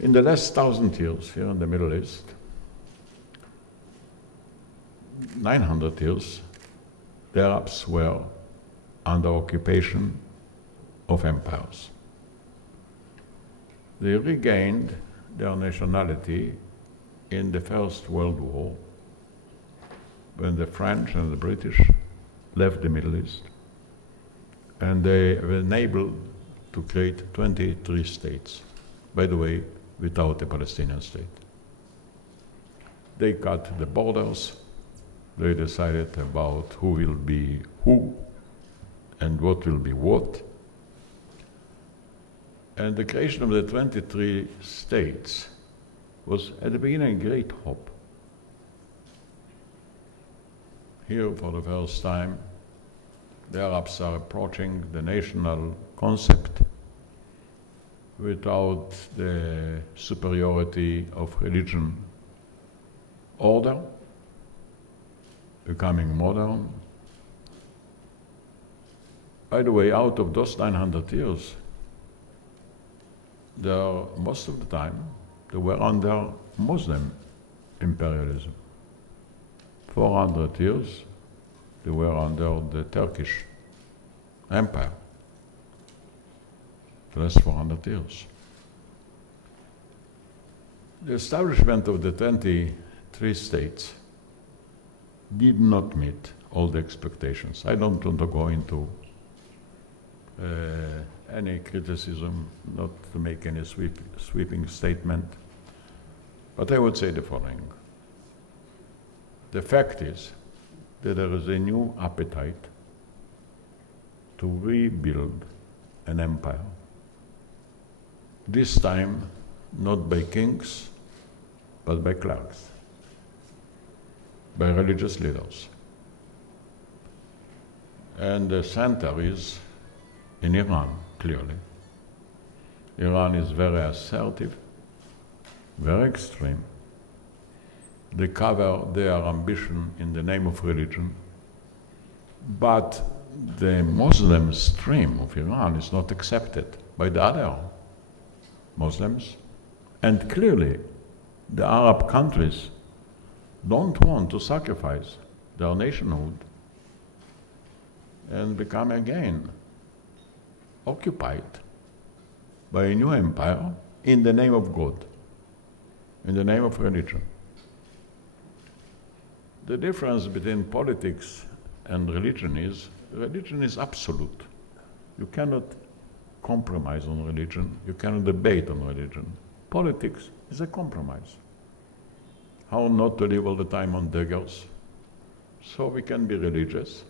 In the last 1,000 years here in the Middle East, 900 years, the Arabs were under occupation of empires. They regained their nationality in the First World War, when the French and the British left the Middle East, and they were able to create 23 states, by the way, without a Palestinian state. They cut the borders, they decided about who will be who and what will be what. And the creation of the 23 states was at the beginning a great hope. Here, for the first time, the Arabs are approaching the national concept without the superiority of religion order, becoming modern. By the way, out of those 900 years, most of the time, they were under Muslim imperialism. 400 years, they were under the Turkish Empire. The last 400 years. The establishment of the 23 states did not meet all the expectations. I don't want to go into any criticism, not to make any sweeping statement, but I would say the following. The fact is that there is a new appetite to rebuild an empire. This time, not by kings, but by clerks, by religious leaders. And the center is in Iran, clearly. Iran is very assertive, very extreme. They cover their ambition in the name of religion, but the Muslim stream of Iran is not accepted by the other Muslims, and clearly the Arab countries don't want to sacrifice their nationhood and become again occupied by a new empire in the name of God, in the name of religion. The difference between politics and religion is absolute. You cannot compromise on religion, you cannot debate on religion. Politics is a compromise. How not to live all the time on daggers. So we can be religious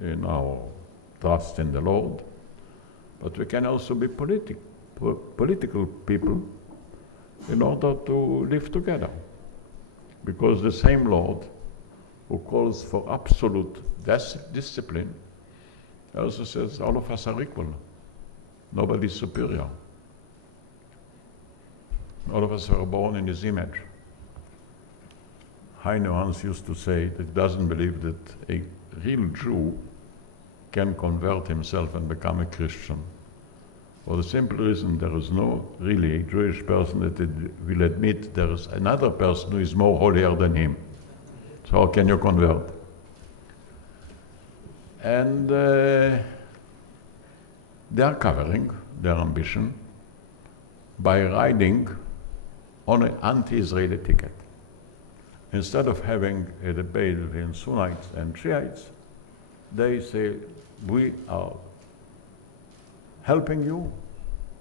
in our trust in the Lord, but we can also be political people in order to live together. Because the same Lord who calls for absolute discipline also says all of us are equal. Nobody is superior. All of us are born in His image. Heine once used to say that he doesn't believe that a real Jew can convert himself and become a Christian. For the simple reason there is no really Jewish person that will admit there is another person who is more holier than him. So how can you convert? And they are covering their ambition by riding on an anti-Israeli ticket. Instead of having a debate between Sunnites and Shiites, they say, we are helping you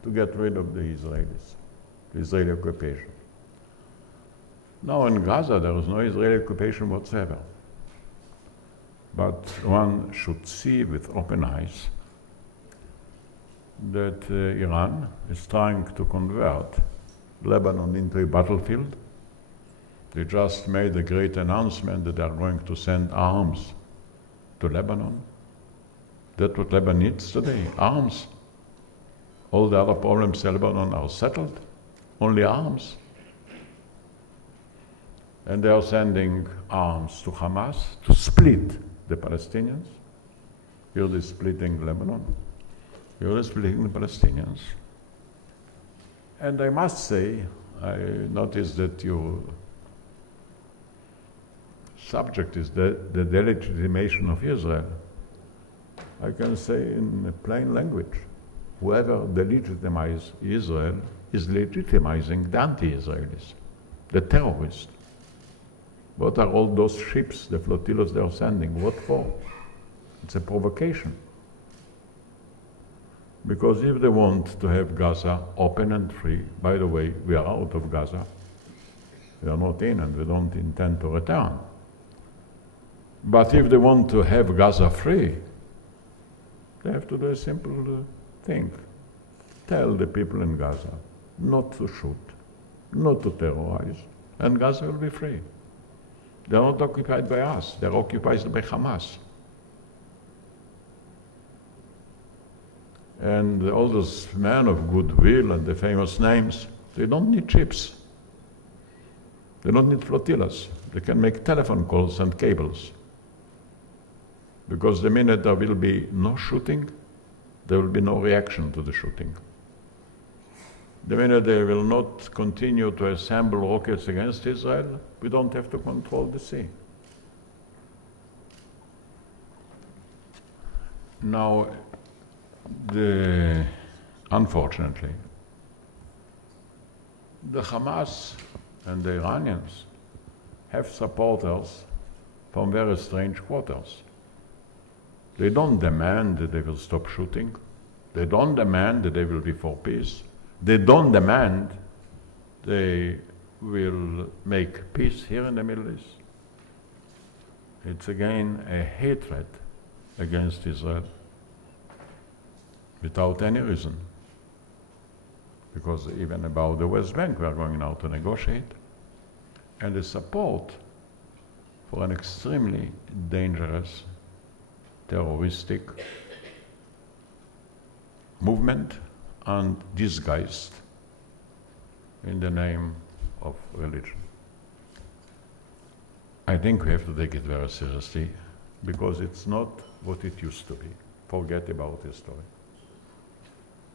to get rid of the Israelis, the Israeli occupation. Now in Gaza there is no Israeli occupation whatsoever. But one should see with open eyes that Iran is trying to convert Lebanon into a battlefield. They just made a great announcement that they are going to send arms to Lebanon. That's what Lebanon needs today, arms. All the other problems in Lebanon are settled, only arms. And they are sending arms to Hamas to split the Palestinians. Here they're splitting Lebanon. Here they're splitting the Palestinians. And I must say, I noticed that your subject is the delegitimation of Israel. I can say in plain language, whoever delegitimizes Israel is legitimizing the anti-Israelis, the terrorists. What are all those ships, the flotillas they are sending? What for? It's a provocation. Because if they want to have Gaza open and free, by the way, we are out of Gaza. We are not in and we don't intend to return. But if they want to have Gaza free, they have to do a simple thing. Tell the people in Gaza not to shoot, not to terrorize, and Gaza will be free. They're not occupied by us, they're occupied by Hamas. And all those men of goodwill and the famous names, they don't need ships. They don't need flotillas. They can make telephone calls and cables. Because the minute there will be no shooting, there will be no reaction to the shooting. The minute they will not continue to assemble rockets against Israel, we don't have to control the sea. Now, unfortunately, the Hamas and the Iranians have supporters from very strange quarters. They don't demand that they will stop shooting. They don't demand that they will be for peace. They don't demand they will make peace here in the Middle East. It's again a hatred against Israel without any reason. Because even about the West Bank, we are going now to negotiate. And the support for an extremely dangerous terroristic movement and disguised in the name of religion. I think we have to take it very seriously because it's not what it used to be. Forget about history.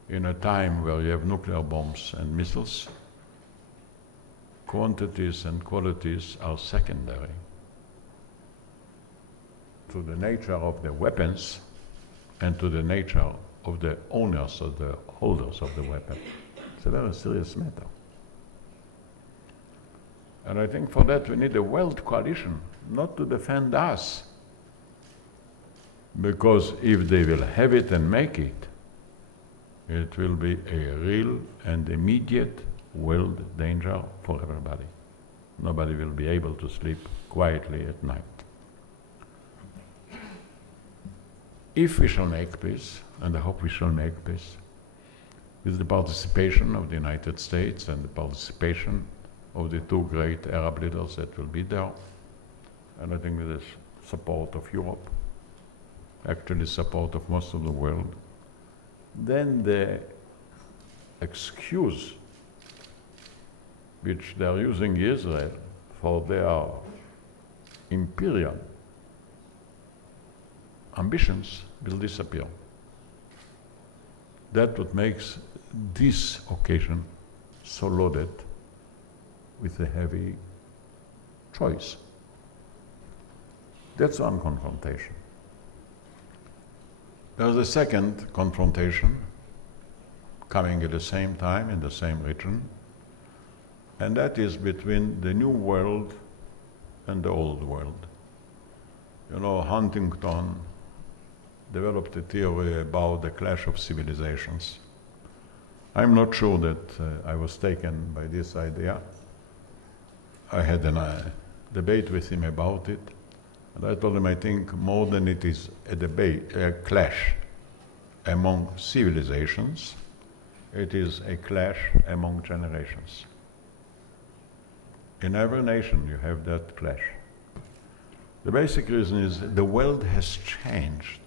In a time where you have nuclear bombs and missiles, quantities and qualities are secondary to the nature of the weapons and to the nature of the owners or the holders of the weapon. It's a very serious matter. And I think for that we need a world coalition, not to defend us. Because if they will have it and make it, it will be a real and immediate world danger for everybody. Nobody will be able to sleep quietly at night. If we shall make peace, and I hope we shall make peace, with the participation of the United States and the participation of the two great Arab leaders that will be there, and I think with the support of Europe, actually support of most of the world, then the excuse which they are using Israel for their imperial ambitions will disappear. That's what makes this occasion so loaded with a heavy choice. That's one confrontation. There's a second confrontation coming at the same time in the same region, and that is between the new world and the old world. You know, Huntington developed a theory about the clash of civilizations. I'm not sure that I was taken by this idea. I had a debate with him about it, and I told him I think more than it is a debate, a clash among civilizations, it is a clash among generations. In every nation you have that clash. The basic reason is the world has changed